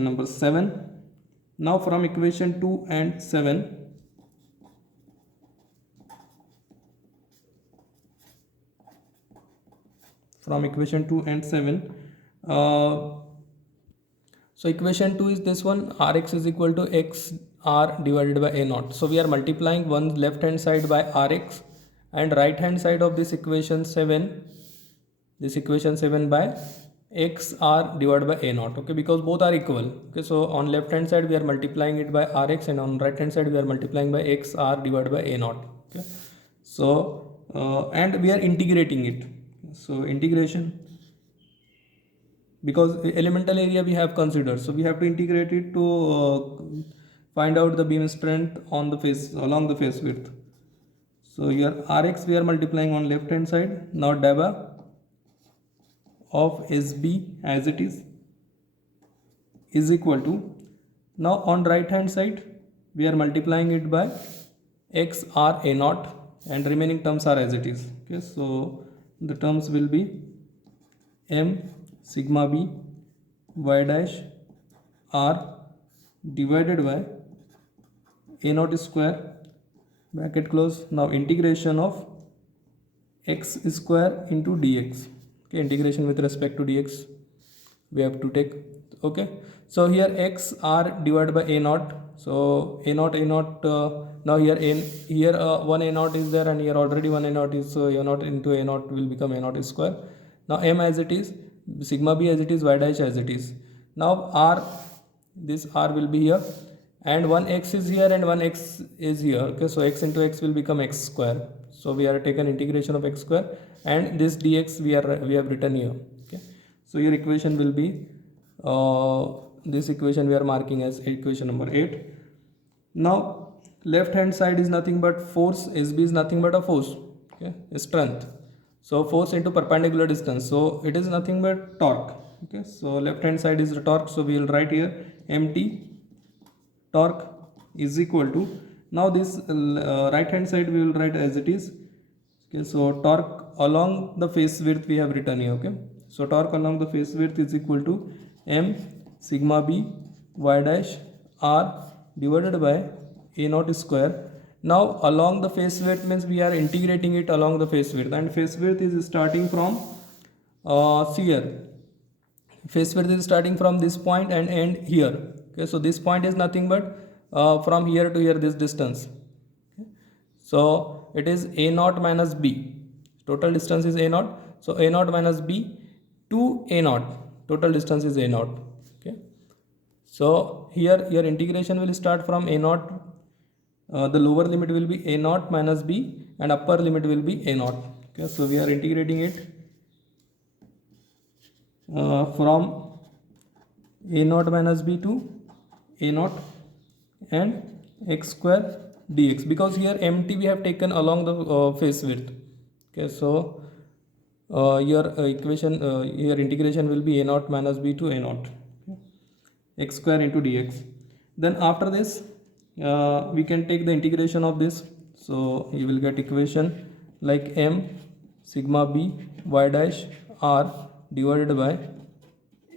number 7. Now from equation 2 and 7, so equation 2 is this one, Rx is equal to XR divided by A naught. So we are multiplying one left hand side by Rx and right hand side of this equation 7 by XR divided by A naught. Okay, because both are equal. Okay, so on left hand side we are multiplying it by Rx and on right hand side we are multiplying by XR divided by A naught. Okay, so and we are integrating it. So integration, because elemental area we have considered, so we have to integrate it to find out the beam strength on the face along the face width. So here Rx we are multiplying on left hand side. Now deba of SB as it is equal to, now on right hand side we are multiplying it by XR A naught and remaining terms are as it is. Okay, so the terms will be M sigma B y dash R divided by A naught square bracket close. Now integration of x square into dx. Okay, integration with respect to dx we have to take. Okay, so here x r divided by A naught. So A naught now here one A naught is there and here already one A naught is, so A naught into A naught will become A naught square. Now M as it is, sigma B as it is, y dash as it is. Now r, this r will be here and one x is here and one x is here. Okay, so x into x will become x square. So we are taken integration of x square and this dx we have written here. Okay, so your equation will be this equation we are marking as equation number 8. Now left hand side is nothing but force, SB is nothing but a force. Okay, strength. So force into perpendicular distance, so it is nothing but torque. Okay, so left hand side is the torque, so we will write here MT torque is equal to, now this right hand side we will write as it is. Okay, so torque along the face width we have written here. Okay, so torque along the face width is equal to M sigma B y dash R divided by A naught square. Now along the face width means we are integrating it along the face width, and face width is starting from here. Face width is starting from this point and end here. Okay, so this point is nothing but from here to here this distance. Okay, so it is A naught minus B. Total distance is A naught. So A naught minus B to A naught. Total distance is A naught. Okay, so here your integration will start from A naught. The lower limit will be A naught minus B and upper limit will be A naught. Okay, so we are integrating it from A naught minus B to A naught and x square dx, because here MT we have taken along the face width. Okay, so your equation your integration will be A naught minus B to A naught, okay, x square into dx. Then after this we can take the integration of this, so you will get equation like M sigma B y dash R divided by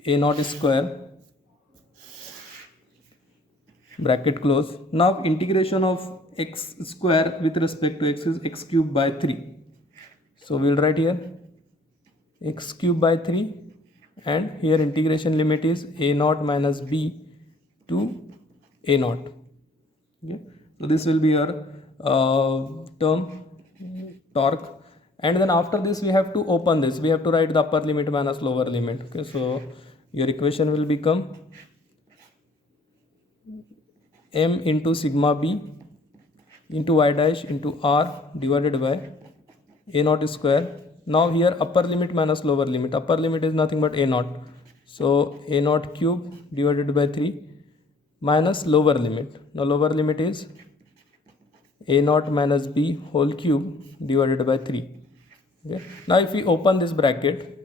A naught square bracket close. Now integration of x square with respect to x is x cube by 3. So we will write here x cube by 3 and here integration limit is A naught minus B to A naught. Okay, so this will be your term torque, and then after this we have to open this, we have to write the upper limit minus lower limit. Okay, so your equation will become M into sigma B into y dash into R divided by A naught square. Now here upper limit minus lower limit, upper limit is nothing but A naught, so A naught cube divided by 3 minus lower limit. Now lower limit is A naught minus B whole cube divided by 3. Okay, now if we open this bracket,